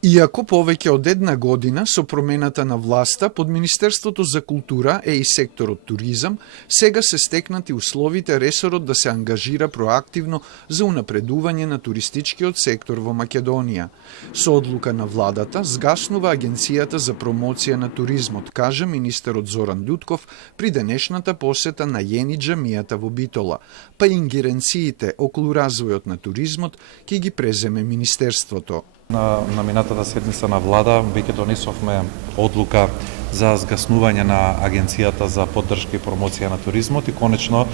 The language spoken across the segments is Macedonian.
Иако повеќе од една година со промената на власта под Министерството за култура и секторот туризам, сега се стекнати условите ресорот да се ангажира проактивно за унапредување на туристичкиот сектор во Македонија. Со одлука на владата згаснува Агенцијата за промоција на туризмот, каже министерот Зоран Љутков при денешната посета на Јени џамијата во Битола, па ингеренциите околу развојот на туризмот ќе ги преземе Министерството. На минатата седмица на влада веќе донесовме одлука за згаснување на Агенцијата за поддршка и промоција на туризмот и конечно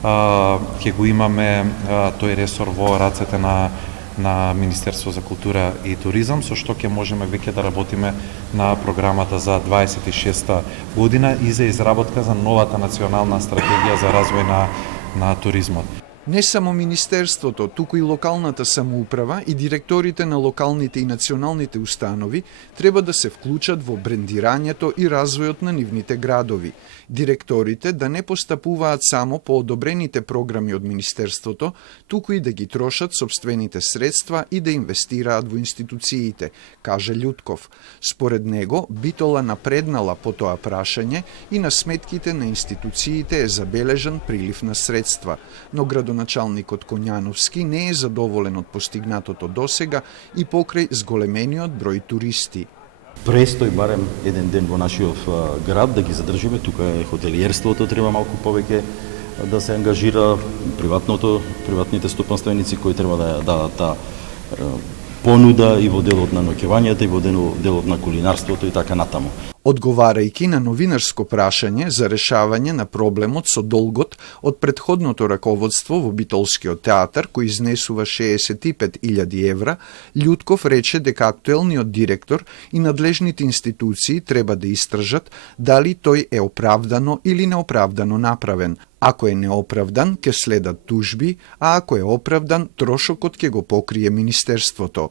ќе го имаме тој ресор во рацете на Министерство за култура и туризам, со што ќе можеме веќе да работиме на програмата за 26-та година и за изработка за новата национална стратегија за развој на туризмот. Не само Министерството, туку и локалната самоуправа и директорите на локалните и националните установи треба да се вклучат во брендирањето и развојот на нивните градови. Директорите да не постапуваат само по одобрените програми од Министерството, туку и да ги трошат сопствените средства и да инвестираат во институциите, каже Љутков. Според него, Битола напреднала по тоа прашање и на сметките на институциите е забележан прилив на средства, но градоначалникот Коњановски не е задоволен од постигнатото досега и покрај зголемениот број туристи. Престој барем еден ден во нашиот град да ги задржиме, тука е хотелиерството, треба малку повеќе да се ангажира, приватните стопанственици кои треба да дадат понуда и во делот на ноќевањата и во делот на кулинарството и така натаму. Одговарајќи на новинарско прашање за решавање на проблемот со долгот од претходното раководство во Битолскиот театар, кој изнесува 65.000 евра, Љутков рече дека актуелниот директор и надлежните институции треба да истражат дали тој е оправдано или неоправдано направен. Ако е неоправдан, ќе следат тужби, а ако е оправдан, трошокот ќе го покрие Министерството.